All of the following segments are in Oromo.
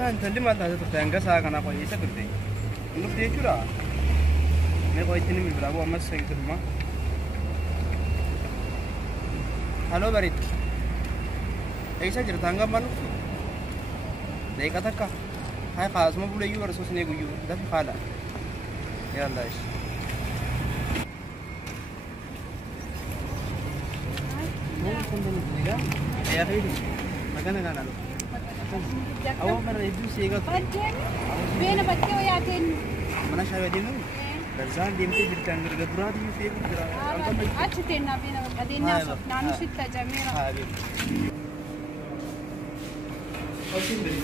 أنت اللي ما تهزت تانجس أنا قوي يسكتي إنه في جرا ما قوي تني من بلابو أما سين تلما هلو بريد ऐसा जरतांगा मानो देखा था का हाय खास में बोले यू और सोचने को यू दस खाला या अल्लाह वो कौन तो नहीं का या फिर मकान का ना लो أو من يدوس يقطع بين بكي وياكن mana saya dinu dan dia mesti berkan bergerak di sini bergerak أشتينا بين بعدين ناس نعمل شتى جميلة أوكي بري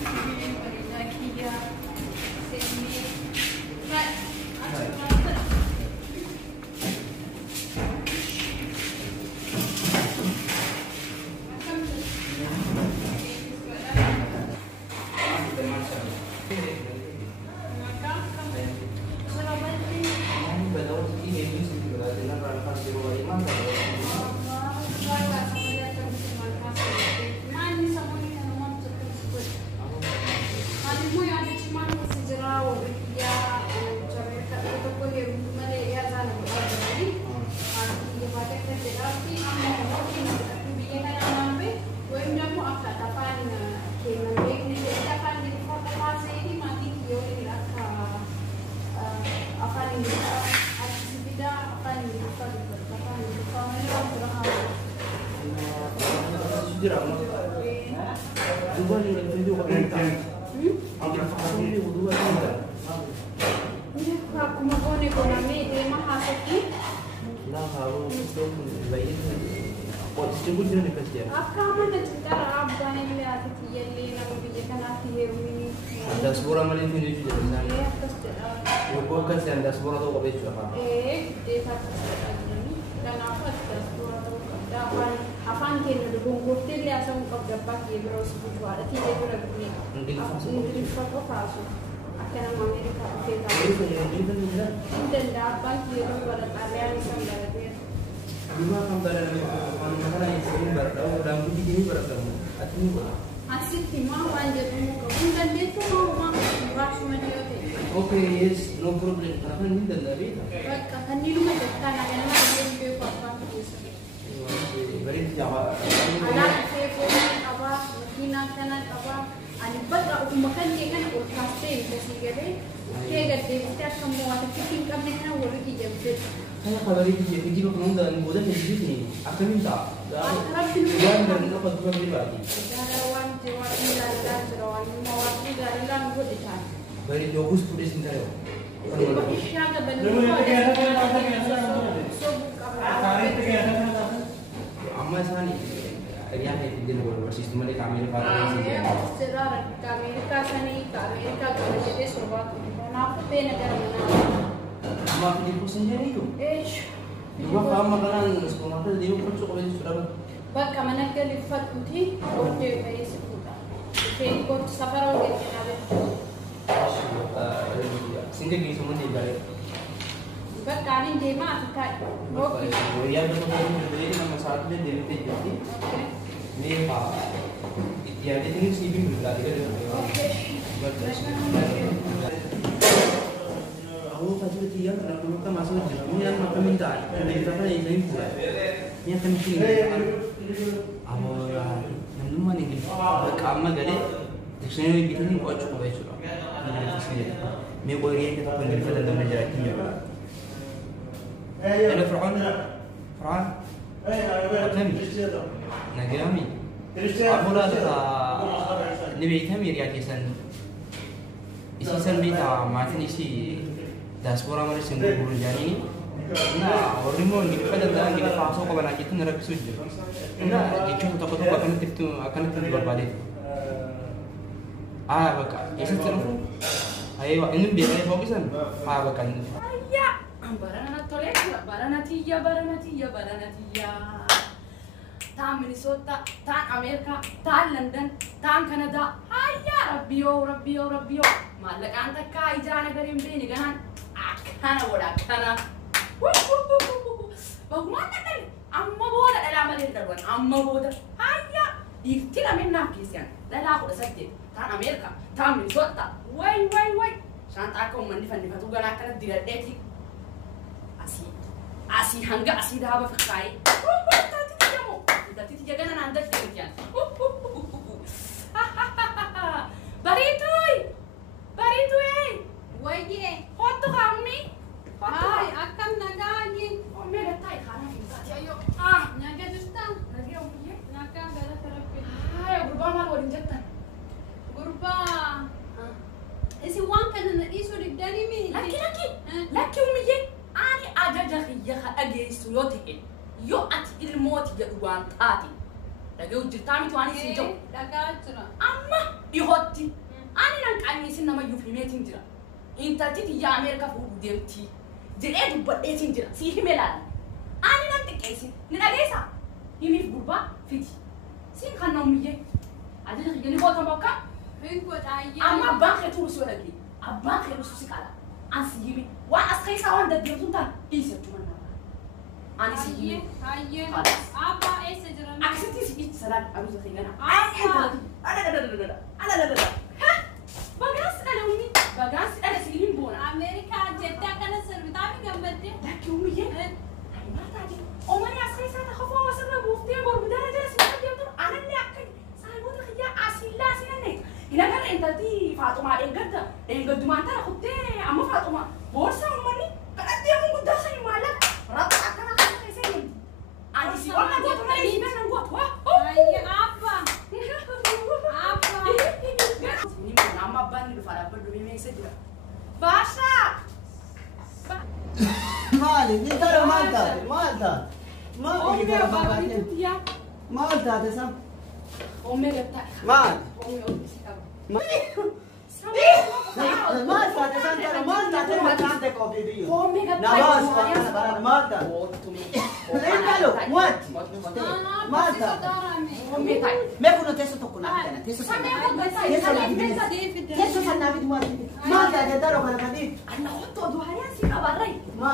Dasbora malin fini juga dengan. Yo bukan sih dasbora tu kau betul apa? Desa dan apa dasbora tu dapat apa yang ada bungkutin dia asal kau dapat dia beros buat ada tiga bulan ni. Mungkin apa pasal? Akhirnya Amerika kita. Dan dapat dia buat area ni sambil dia. Lima kambaran makanan yang sering bertemu dalam begini bertemu. Artinya Asyik timah wanjat muka. Bukan dia tu mau wash mandi oke. Okay, yes, no problem. Akan ni dah lebih. Akan ni rumah dekat nak yang mana dia apa bisa. Beri jawab. Anak saya punya apa, makina kanan apa, anibat aku makan dia kan aku pasti kasi gede. Dia gede kita kamu ada cooking kami kan orang kita jadi. Saya kalau ini dia kerja kalau anda ni bodoh jadi ni, akan minta. Dan dari apa tu kami bagi. Very jogus tulis ni tayo. Amma sani. Area ni din boleh sistem ni kami lepas ni. Sekarang kami sani kami kalau jadi sebab nak pay negara mana. Amma di pusing jadi tu. Dua kamu makanan sekolah tu dia pun cukup banyak sudah. Bak kami nak lihat putih, order bayar seputar. Jadi kau safar orang ni ada. Sehingga kita semua ni dah. Bak kali dia mah tak. Okay. Yang betul-betul berbeza nama saat ni dia lebih jadi. Ni apa? Dia ada ni sih bin berlari ke dia. Okay. Aku pasti dia kalau dulu kan masuk ni yang makan minta. Ini tak ada yang buat. Ni akan mesti. Awal yang dulu mana ni? Kamu gade. Dictionary begini kau cukup baik juga. मैं बोल रही है कि तो पंद्रह फल दम में जाती है أنا فرعون أكمل نجامي أقول هذا نبي كمير يا كيسان إسي سن بيتا ماتن إسي داسبورا مرة سنغول برجاني نا ورمون نبي فدا ده نبي فاسو كبنا جيتو نرك سوج نا جيتو تقطو أكن تنتظر بالبالي بكا إسي تنفو أيوة إنهم بيرني فوقسن بكا Ayah, barana tolek, barana tiya. Tam Minnesota, tam Amerika, tam London, tam Canada. Ayah, Rabbiyo. Malak anta kai jana garim bini gahan. Akana boda, akana. Bagaimana kan? Amma boda dalam amalin terban. Amma boda. Ayah, ikhtiar minna kisian. Dalam aku sakit. تان أمريكا تان منسوتا واي شان تاكم من فن فتو غنا كانت ديرتي أسي هنگا أسي دهابا في خاي تاتي تيجي أنا عندك كيان بريتوي ويجي هاتو خامي هاي أكم نجاني أمي رتاي خانا في تاتي أيو نجا دستان نجي أمي نجا بلا تربي هاي غربا ما ورين جتا غربا إيش وان كان نقيسو رجالي مين لكن أمي أنا أجا خيّخ أجيسو يوتي يو أتي الموت يدوان تاتي لقيو جرتامي تواني سيجو دكاترة أما يهوتي أنا نانك سنة ما يفهميتين جرا إنت تيجي يا أمريكا فوق ديمتي جريت بديتين جرا سيه ملان أنا نانك كيسي نلاقيسا يمي في غربا فيتي سين خنا أمي أجا خيّني بوتا بوكا هنكو تعيين أما بانخ تورسو لقي أبانخ رسوسي كلا أنسيبي وأنا أسخيسا وان دبيوتون تان إيسا تمنى أنا سيبي هاي خلاص أبا إيش جرام أكسنتي سيبي سلام أبو زخينا أنا لا بقاس أنا أمي بقاس أنا سيبين بونا أمريكا جدة كان سربتامي جنبتي لكن أمي هاي ما تاجي أمي أسخيسا تخافوا وصلنا بوفتي بربدانا جالس نتكلم أنا اللي أكل سايبو تخيا أسيلا سينك إذا كان أنت تي فاطمة إنقد ما أنت أخذتي أما فاطمة بورصة أمني كانت يوم قدام سني مالك رد أكنا خلنا خيسين أنا سي والله قلت ما ليش بينا نقول هاي أبا سني من أما بان الفرا بدو بيمي يسجل باشا مالي نترى مالتا ما أمي تقدر أبا بابا بريتوتيا مالتا تسمع أمي قلت مال أمي قلت سكاب مالتا تسمع مالتا تسمع عندك أوبيديو أمي قلت نواز فانا مالتا ليك موت مالتا أمي تاي ما كنا تسو تكون عندنا تسو تسو سنة في موت مالتا تدرو كنا كديد أنا خطو دوهايا سيكا بري ما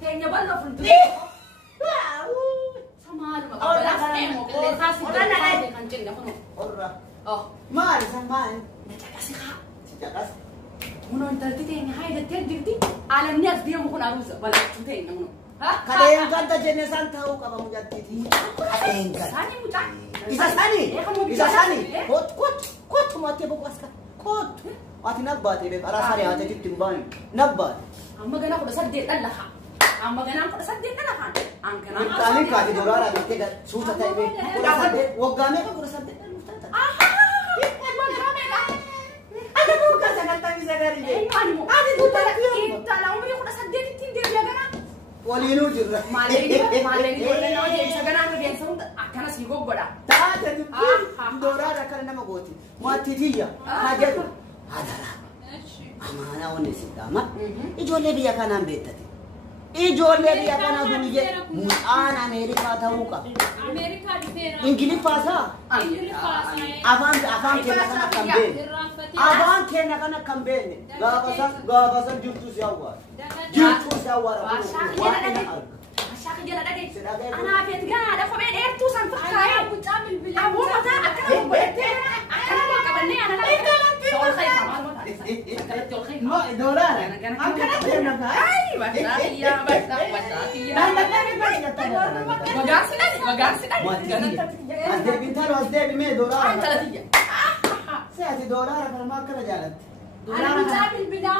كأني بالله في الدنيا سمار ما أولا بلاش إيمو اللي تاسي أولا كان جنة منو أورا ما مال نتاكا سيخا تجاكس منو انت تتين هاي التدرتي على الناس دي مكون عروسة ولا تتين منو كدين كنت جنسان تاو كبا مجدتي كدين كنت ساني مجاك إذا ساني كوت ما تبغى واسكت كوت أتي نباتي بك أرى ساري هذا جبت مباني نبات أما جنا كل صدق الله أما جنا كل صدق الله أنك كاني كادي دورارا بيتك سوسة تايبي كل صدق وقامي كل صدق أنا مو كذا كنت مزاجري أنا تقول إنت لا عمري كل صدق تين دي بيجنا ولينو جرا مالي ولا نوجي سجنا أنا بينسون أكنا سيجو بڑا تعال دورارا كنا ما قوتي ما تيجي هاجر هذا أنا ونسي داما إجولة بيا كنا بيتتي إجولة بيا كنا دنيا أنا أمريكا تاوكا أمريكا دفيرا إنجليز فاسا أفان كنا كامبين أفان كنا كامبين غابسان جوتو سياوار جوتو سياوار عشاك جل أدري أنا في تجانا ده فبين إيه توصل في خيال أبو متى أكلم بيتنا أكلم قبلني أنا لا ما دولار أنا كنا أي بساتيا بغاسي أزدي بنتار أزدي بمية دولار أنت لا تيجي سأتي دولار أنا ما كنا جالت أنا متابع البداية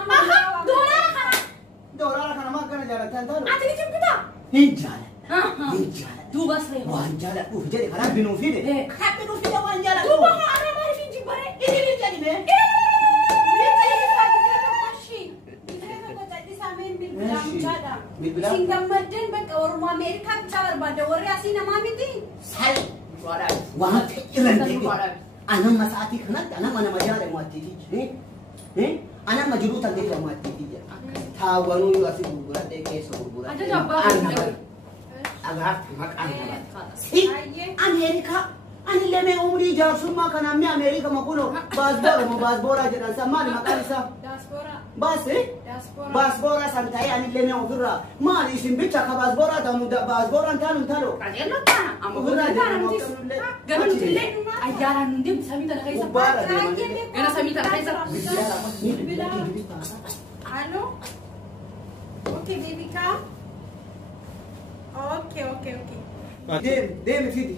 دولار أنا ما كنا جالت تنتظر أنت ليش بدا هنجالت تو بس ريو وان جالت وجدي خلاص بنوفيده بنوفيده وان جالت تو ما أنا ما أعرف يجيب بري إيه اللي جاني به Singgammadden bakka Oromoo Ameerikaa bicha barbaada warri asii namaa miti. Sal waan irran deebi ana masaati kanatti ana mana majaale mu'attiti ana majruu tan deebi mu'attiti taawwanuu yoo asii gurguradhee keessa gurguradhee ajaja abbaa agaaf maqaan nama si Ameerikaa أنا اللي ما عمري جالس ما كان عمي أمريكا ما كله باسبورا جدا سمعني مكانسا بس باسبورا سنتاي أنا اللي ما أفرا ما اسم بيتك باسبورا تامو باسبورا تانو كذا لا تانا أما كذا تانا نتيس قالوا نتلي أيارا ندم سميت الخيزة أنا سميت الخيزة Hello? Okay, baby, come. Okay. ديم فيدي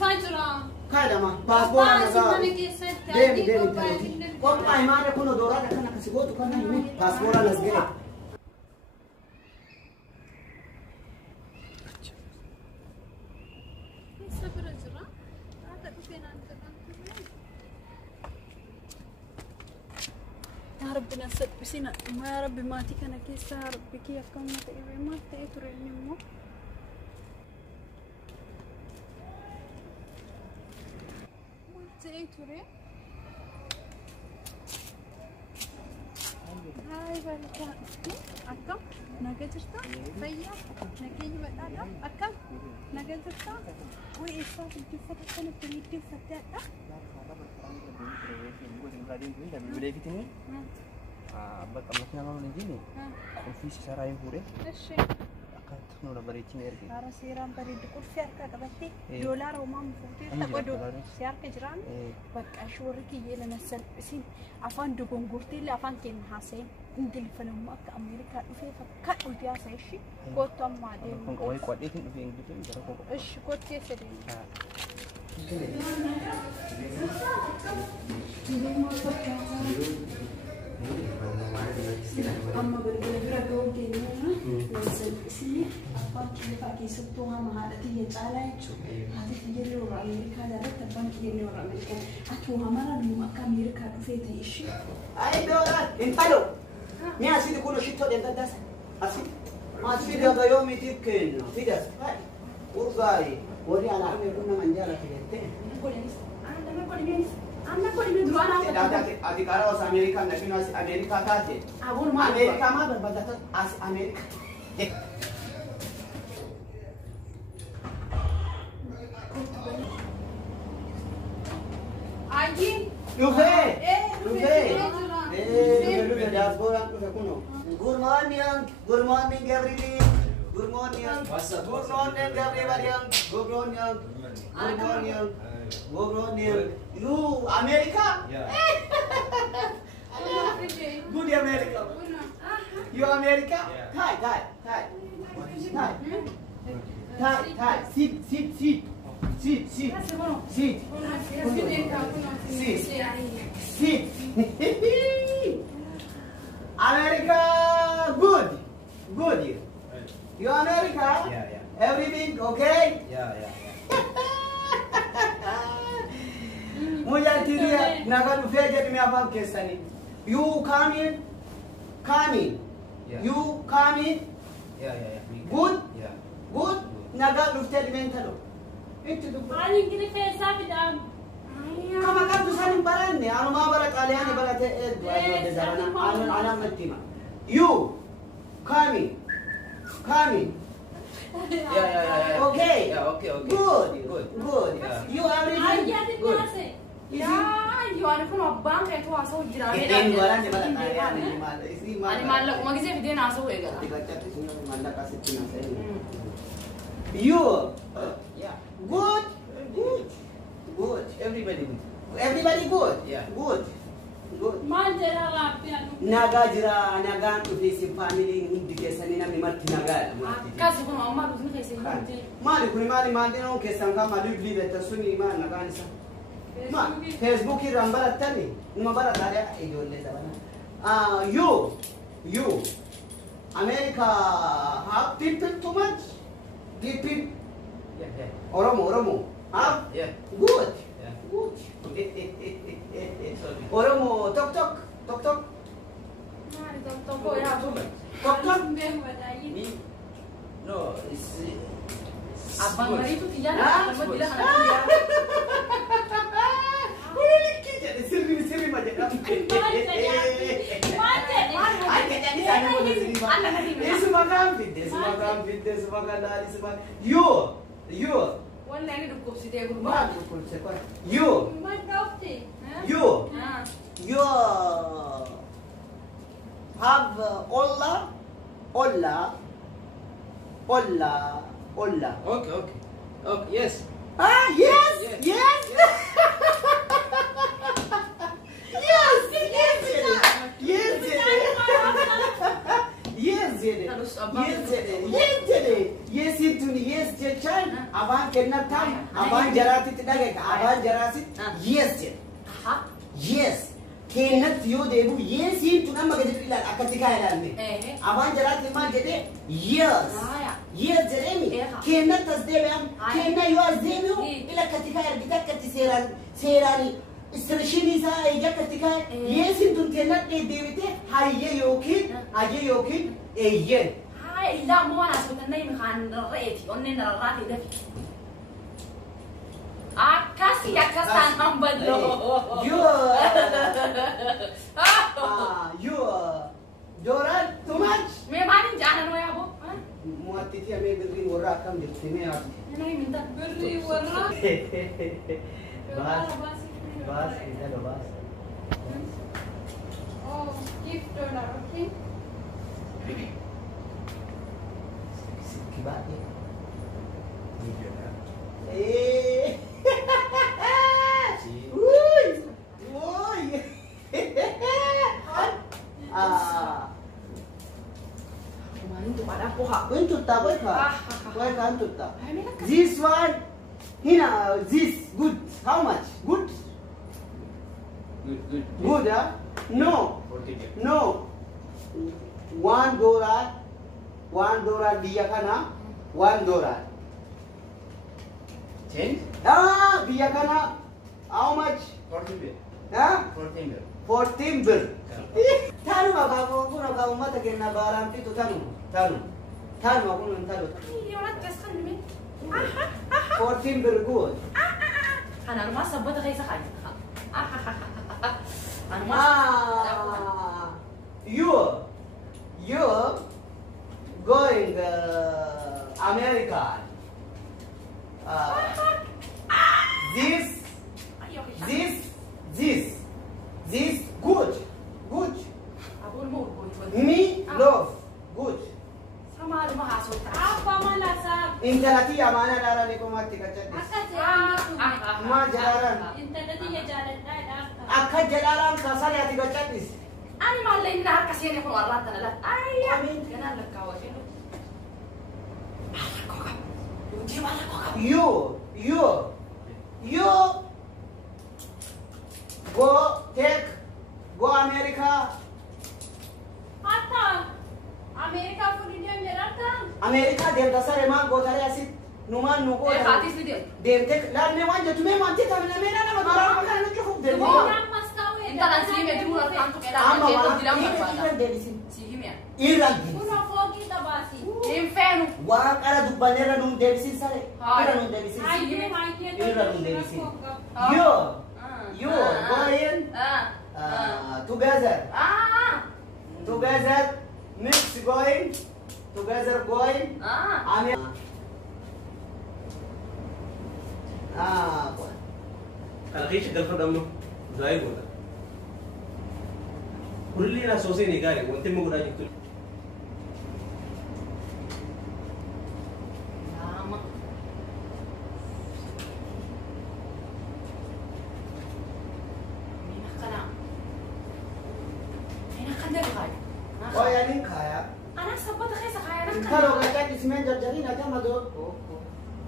فجرة. كلامه باسبورا نزار ديم ديم قوم أيمان يكونوا دورات كنا كسيقوتو كنا يمين باسبورا نزجع يا رب نسد بسنا ما يا رب ما تكنا كيس يا رب كي يكون ما تأثرني مو ما تأثرني هاي بالك أكم نجدرتا فيا نجيب بدأ أكم نجدرتا وإيش الجفة كانت تريد فتاة bakka makina nama nijini ofisi sarai hure Eshi akka takno la baritin ergi Ara seeraan bareeddu kursi harkaa qabattee doolaara uumamu fuutee tapha si harka jiraan bakka shoorri kiyyee lana salphisiin afaan dogongorteellee afaan keenya haasa'een ingiliffanammoo akka Ameerikaa dhufee fakkaatu ulti haasa'e ishi kootu ammaa deemu. kun qawwee qwadheetiin dhufee ingiliffaan gara koo Ishi kootu keessa deemu. Amma balbala bira ga'uu keenyarra salphisni abbaan kiyyafaa keessattuu hama haadha xiyya caalaa jechuudha. Haati xiyyeellee warra Ameerikaa daalatte abbaan xiyyeellee warra Ameerikaa. Ati waamara nuuma akka Ameerikaa dhufee ta'e ishee. Ayi beeraa intalo ni asiti kuno shitto dentadasa asiti asiti daga yomi tikkenna fidas urgai wori ala ame kunna manjala fiyette ati kara os Amerika nashino as Amerika tate Amerika ma berbadata as Amerika Aji Lufe diaspora kuno good morning everybody good morning everybody good morning you America good America you America Thai sit America good you America everything okay Mujatiria nagadu feje ni afam kesani you coming you coming good nagadu feje mentalo itu tu paling kini pesa bidam kama kadu saling baranne anu ma barat aliani barate anu ana matima you coming okay good you everything good you are from a bank at was so ini baranne barat aliani isi ani malak magise video na so hoega dibaca sini malak kasih cina saya you good everybody good good Manjera lapia naga jira naga tu desi family hundi kesani na mimati naga kasi kuna amma du ni kayse hindi mali kuni mali no kesan ka mali live tasuni ma naga nisa ma Facebook rambara tani numa bara tare ijolle dabana you America have people too much people Oromo have good Oromo tok mari tok ya tu tok no it's abang mari tu tiada apa bilang anak Boleh jadi siri macam apa? You ولا أنا دكوب سيدي أقول ما ما تقول سكون you ما دفتي you you have olla olla olla olla Okay, okay. Okay, yes. ah yes Yes. yes yes yes yes Terus abang yes itu yes jechan abang kena tam abang jarati tidak ke abang jarasi yes ها yes kenat yo debu yes itu nama kerja tidak akan dikaya ni abang jarati mah jadi yes yes jadi ni kenat tas debam kenat yo azemu ila ketika kita ketiseran serani استرشيني سا إيجا كتكا يسين تون كنات ديويته هاي يوكين إيجن هاي لا مو أنا سويت النايم خان رأيتي أننا رأيتي ده أكاسي أكاسان هم بدو you Joran too much memang jangan lo ya bu muatiti ame beri warra kam diltime aap أنا minta بري ورا bas kita lo bas Oh, gift $1, okay? kibat ya kemarin tuh pada aku hak untuk tak boleh kan untuk tak this one hina this good how much good Good. good no 40. no $1 dia kana $1 Change? dia kana how much 14 bill. 14 bill. 14 bir tanu aku kuna ka umata kenna baram itu tanu aku nun tanu ini orang tes kan demi 14 bir good أنا ما صبت غير سخان أنا ما you going America this good أبو المور me love good sama rumah hasut Apa malasa? inta lati amana dara ni ko mati kachat Akasi ma jalaran Inta tadi ya jalan dah dah. akka jalaran kasar ya tiga chatis أنا ما اللي النهار كسير يكون ورات أنا لا أي Amin. كنا لك كواجين على كوكب ودي على كوكب you go America Hatta Amerika pun dia merata. America dem dasare ma go tare asit numan nugo إيه خاتيس لدي dem tek la ne wanja tume manti tamne mena na magara makana no chukub dem Orang Moskow أنت أنا سيمي دي مرة كانت كده amma أنا wa كده دلام ira بفانا debisin سيمي ira Uno fogi tabasi. إيه فانو wa kara dubbanera nun debisin sare ira nun debisin Hai Ira nun debisin you going together mix going together going boy. Kalau kita girlfriend amno, dua ibu. Kulli na sose ni gari, wante mo guda jitu. lama Mina kana kaya Oh ya ni kaya. أنا صبت خيسة خيا أنا Kalau kata ismen jarjari na kama do.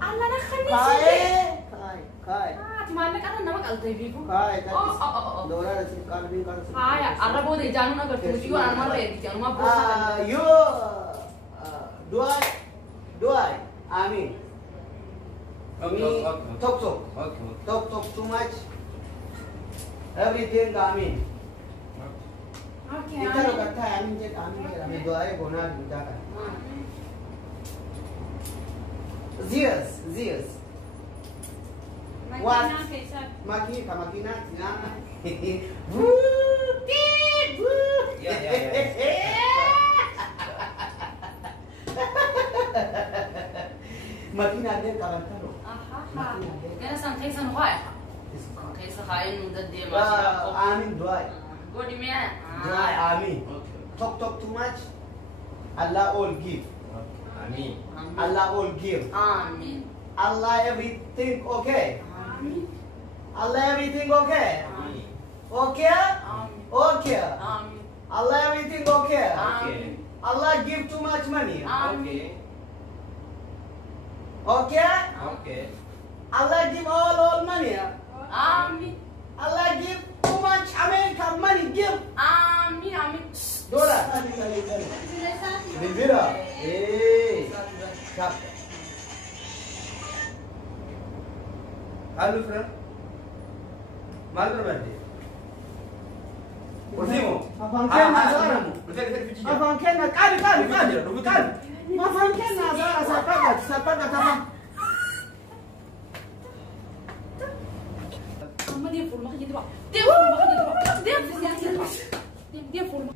الله أنا خلني Kai. تمالك أنا نمك ألطي بيكو Kai. أو Dora si kalbin kar. هاي أربعة دي جانو نقدر تمشي وأنا مرة يدي جانو ما بوسا You doai. Amin. Me talk. Okay. Talk too much. Everything amin. Okay. Kita lo kata amin je amin je amin doa e gona buta kan. Zeus. Makina kaisa. Makina na. Ya. Makina dia kawan karo. Aha. كنا سان كيسن غاية كيس خاين مدد ما آمين دعاء قولي مياه دعاء آمين talk too much Allah all give Amin. Allah all give آمين Allah everything okay آمين Allah everything okay آمين okay آمين okay آمين Allah everything okay آمين Allah give too much money آمين okay Okay. Allah give all money آمين Allah give too much American money give آمين آمين dollar Libira cap Halo, friend. Malu berarti. Bertemu. Afangken Nazara Betul betul. Afangken kali Afangken Nazara sapagat apa أما دي فول ما خدي دوا دي فول ما خدي دوا دي فول ما خدي دوا دي فول ما